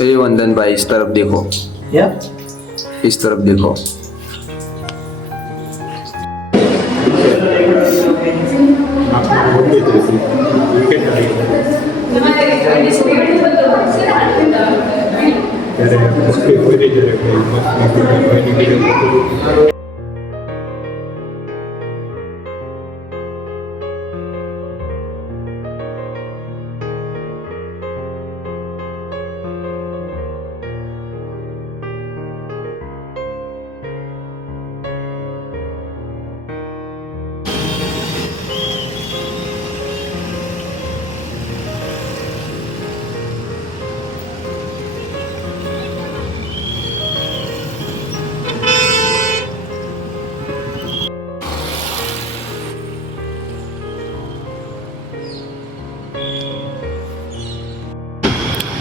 ए वंदन भाई, इस तरफ देखो। क्या इस तरफ देखो।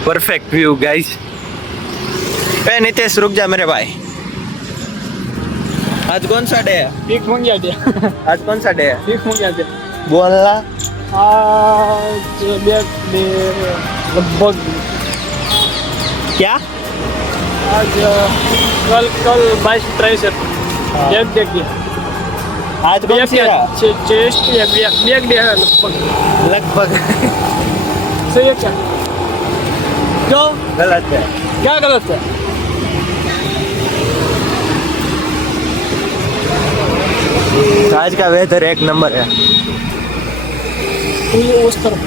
Perfect view guys. ए नितेश रुक जा मेरे भाई। आज कौन सा डे है? भीख मंगिया दे। आज कौन सा डे है? भीख मंगिया दे। बोलना। आज डे लगभग क्या? आज कल 22-23 है। एक देखिए आज कौन सी है? चेस्ट या बैक डे है लगभग। लगभग। सही है क्या? क्यों गलत है। क्या गलत है? आज का वेदर एक नंबर है। ये उस तरफ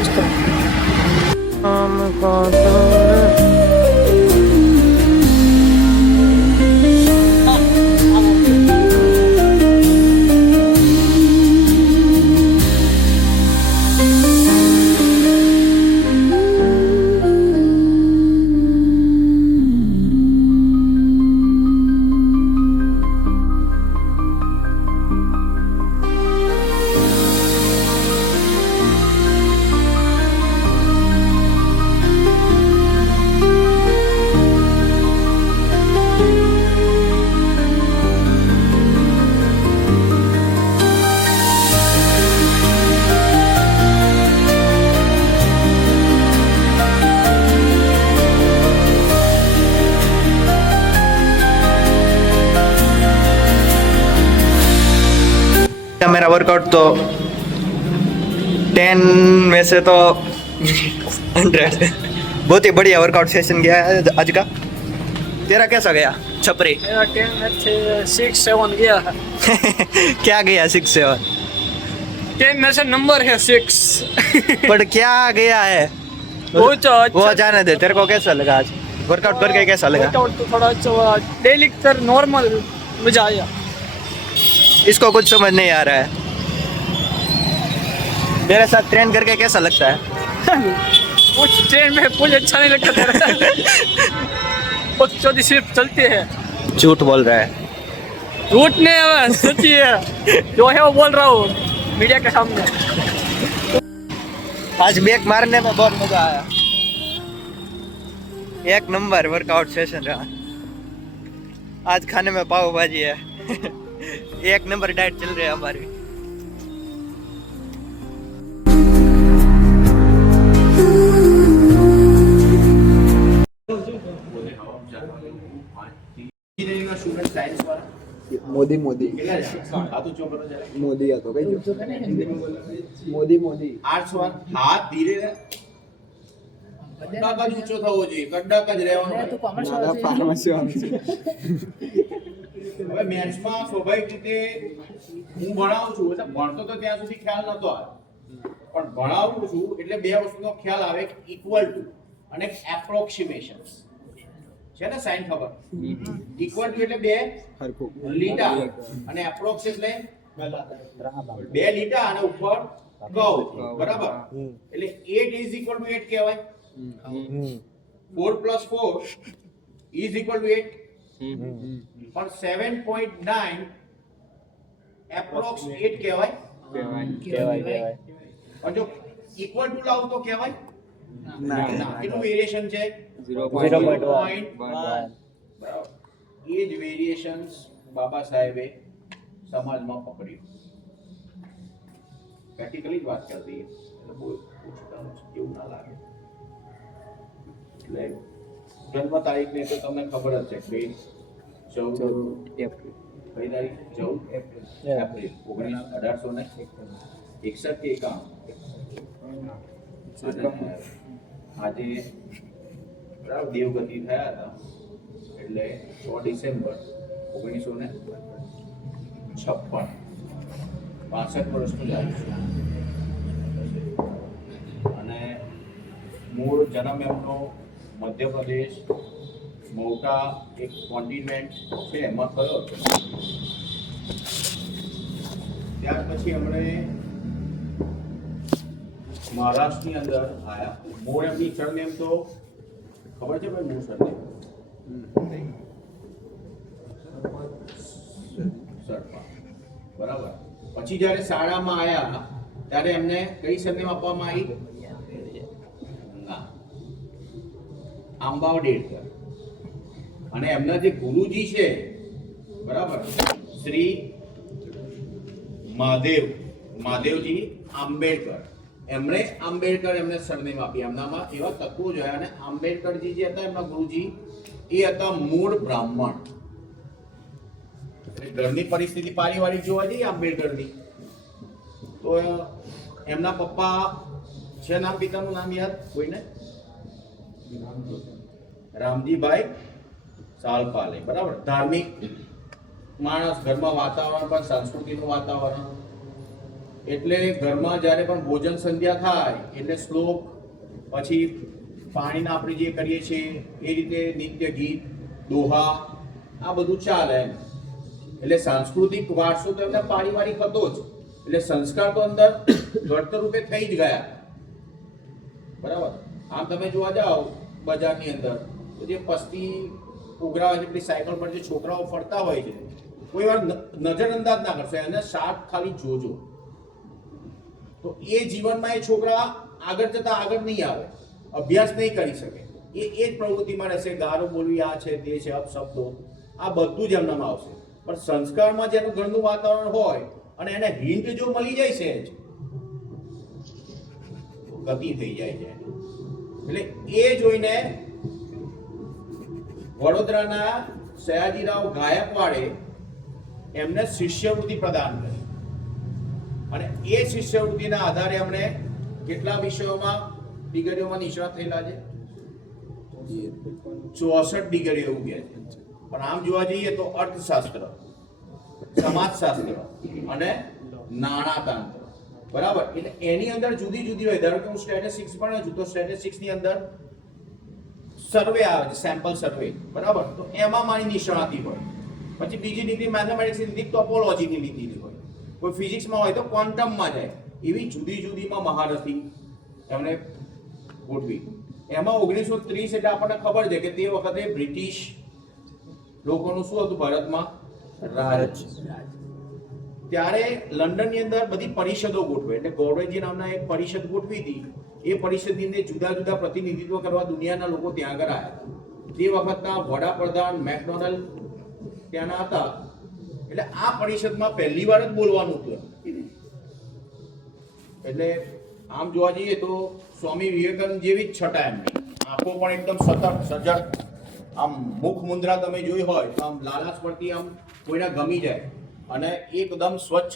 मेरा वर्कआउट तो 10 में से तो 100। बहुत ही बढ़िया वर्कआउट सेशन गया है आज का। तेरा कैसा गया छपरी? मेरा 10 में से 6-7 गया है। क्या गया 6-7? 10 में से नंबर है 6। पर क्या गया है? वो तो वो जाने दे। तेरे को कैसा लगा आज वर्कआउट करके? कैसा लगा? वर्कआउट तो थोड़ा अच्छा डेली कर नॉर्मल मजा आया। इसको कुछ समझ नहीं आ रहा है। मेरे साथ ट्रेन करके कैसा लगता है? कुछ ट्रेन में कुछ अच्छा नहीं लगता तेरा। कुछ चौथी सिर्फ चलते हैं। झूठ बोल रहा है। झूठ नहीं है, सच्ची है। जो है वो बोल रहा हूँ मीडिया के सामने। आज बैक मारने में बहुत मजा आया। एक नंबर वर्कआउट सेशन रहा। आज खाने में पाव भाजी है। एक नंबर डाइट चल रही है हमारी। મોદી મોદી મોદી હતો કઈ મોદી મોદી 8 હાથ ધીરે કડક જ ઊંચો થવો જોઈએ, કડક જ રહેવાનો. ફાર્મસી હવે મેથ્સમાં સ્વાભાવિક રીતે હું ભણાવું છું એટલે ભણતો તો ત્યાં સુધી ખ્યાલ નતો આવે, પણ ભણાવું છું એટલે બે વસ્તુનો ખ્યાલ આવે, ઇક્વલ ટુ અને એપ્રોક્સિમેશન્સ છે ને. સાઈન ખબર? ઇક્વલ ટુ એટલે બે લીટા અને એપ્રોક્સ એટલે બે લીટા અને ઉપર કર્વ, બરાબર? એટલે 8 ઇઝ ઇક્વલ ટુ 8 કહેવાય. 4 + 4 ઇઝ ઇક્વલ ટુ 8. પણ 7.9 એપ્રોક્સ 8 કહેવાય. પણ જો ઇક્વલ ટુ લાવ તો કહેવાય ના. કેટલું વેરિએશન છે? 0.1. બરાબર. એ જ વેરિએશન્સ બાબા સાહેબે સમાજમાં પકડ્યું. પ્રેક્ટિકલી જ વાત કરી દઈએ એટલે બહુ એવું ના લાગે. એટલે જન્મ તારીખ ને તો તમને ખબર જ છે કઈ 14 એપ્રિલ. કઈ તારીખ 14 એપ્રિલ 1861 કે 51. આજે બરાબર દેવગતિ થયા હતા એટલે 6 ડિસેમ્બર 1956 65 વર્ષનું જ આયુષ્ય. અને મૂળ જન્મ એમનો મધ્યપ્રદેશ મોટા એક કોન્ટિનેન્ટ છે એમાં થયો હતો. ત્યાર પછી એમણે મહારાષ્ટ્રની અંદર આવ્યા. મૂળ એમની સરનેમ તો ખબર છે ભાઈ? મૂળ સરનેમ સરપા, બરાબર. પછી જ્યારે શાળામાં આવ્યા ત્યારે એમને કઈ સરનેમ આપવામાં આવી? ના, આંબાવડેકર. અને એમના જે ગુરુજી છે, બરાબર, શ્રી મહાદેવજી આંબેડકર, એમણે આંબેડકર એમને સરનેમ આપી. એમનામાં એવા તત્વો જોયા. અને આંબેડકરજી જે હતા એમના ગુરુજી એ હતા મૂળ બ્રાહ્મણ. ઘરની પરિસ્થિતિ પારિવારિક જોવા જઈએ આંબેડકરની તો એમના પપ્પા છે, નામ પિતાનું નામ યાદ કોઈને? રામજીભાઈ સાલપાલે, બરાબર. ધાર્મિક માણસ, ઘરમાં વાતાવરણ પણ સંસ્કૃતિનું વાતાવરણ. એટલે ઘરમાં જ્યારે પણ ભોજન સંધ્યા થાય એટલે શ્લોક, પછી પાણીના આપણે જે કરીએ છીએ એ રીતે નિત્ય ગીત, દોહા, આ બધું ચાલે એમ. એટલે સાંસ્કૃતિક વારસો તો એમના પારિવારિક હતો જ. એટલે સંસ્કાર તો અંદર ઘડતર રૂપે થઈ જ ગયા, બરાબર. આમ તમે જોવા જાઓ બજારની અંદર તો જે પસ્તી ઉઘરાવે છે, પેલી સાયકલ પર જે છોકરાઓ ફરતા હોય છે, કોઈ વાર નજરઅંદાજ ના કરશો, એને શાર્પ ખાલી જોજો તો એ જીવનમાં એ છોકરા આગળ જતા આગળ નહીં આવે, અભ્યાસ નહીં કરી શકે. એ જ પ્રવૃત્તિમાં રહેશે. ગારો બોલવી, આ છે તે છે, અપશબ્દો, આ બધું જ એમનામાં આવશે. પણ સંસ્કારમાં જેનું ઘરનું વાતાવરણ હોય અને એને હિન્ટ જો મળી જાય છે ગતિ થઈ જાય છે. એટલે એ જોઈને વડોદરાના સયાજીરાવ ગાયકવાડે એમને શિષ્યવૃત્તિ પ્રદાન કરી. અને એ શિષ્યવૃત્તિના આધારે એમણે કેટલા વિષયોમાં ડિગ્રીઓમાં નિષ્ણાત થયેલા છે? 64 ડિગ્રીઓ એવું કહે છે. પણ આમ જોવા જઈએ તો અર્થશાસ્ત્ર, સમાજશાસ્ત્ર અને નાણાતંત્ર, બરાબર. એટલે એની અંદર જુદી જુદી હોય. ધારો કે હું સ્ટેટિસ્ટિક્સ ભણ્યો છું તો સ્ટેટિસ્ટિક્સની અંદર સર્વે આવે છે, સેમ્પલ સર્વે, બરાબર. તો એમાં મારી નિષ્ણાતી હોય. પછી બીજી ડિગ્રી મેથેમેટિક્સની લીધી, ટોપોલોજીની લીધેલી હોય. કોઈ ફિઝિક્સમાં હોય તો ક્વોન્ટમમાં જાય. એવી જુદી જુદીમાં મહારથી એમણે ગોઠવી. એમાં 1930 એટલે આપણને ખબર છે કે તે વખતે બ્રિટિશ લોકોનું શું હતું ભારતમાં? રાજ. ત્યારે લંડનની અંદર બધી પરિષદો ગોઠવે. એટલે ગોડવેજી નામના એક પરિષદ ગોઠવી હતી. એ પરિષદની અંદર જુદા જુદા પ્રતિનિધિત્વ કરવા દુનિયાના લોકો ત્યાં આગળ આવ્યા હતા. તે વખતના વડાપ્રધાન મેકડોનલ્ડ ત્યાંના હતા. એટલે આ પરિષદમાં પહેલી વાર જ બોલવાનું હતું. એટલે આમ જોવા જઈએ તો સ્વામી વિવેકાનંદ જેવી જ છટા એમની. આંખો પણ એકદમ સતત, સજગ. આમ મુખ મુદ્રા તમે જોઈ હોય તો આમ લાલાશ પડતી, આમ કોઈને ગમી જાય. અને એકદમ સ્વચ્છ